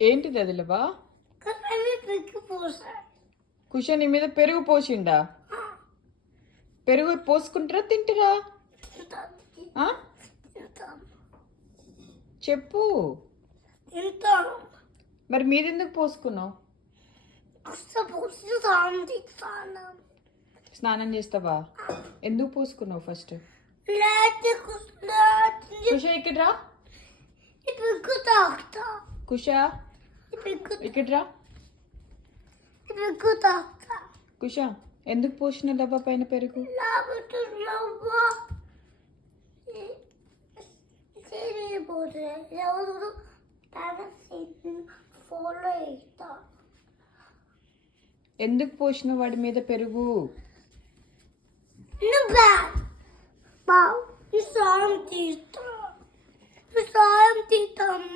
ఏంటిది అది లేవా? కుష నీ మీద పెరుగు పోసిండా? పెరుగు పోసుకుంటారా తింటారా? ఆ? చెప్పు. మరి మీదెందుకు పోసుకున్నావు? స్నానం చేస్తావా? ఎందుకు పోసుకున్నావు ఫస్ట్? కుష ఇక్కడ రా. కుష ఇక్కడ రా. కుష ఎందుకు పోసిన డబ్బా పైన పెరుగు? ఎందుకు పోసిన వాడి మీద పెరుగు? సాయం తీస్తాను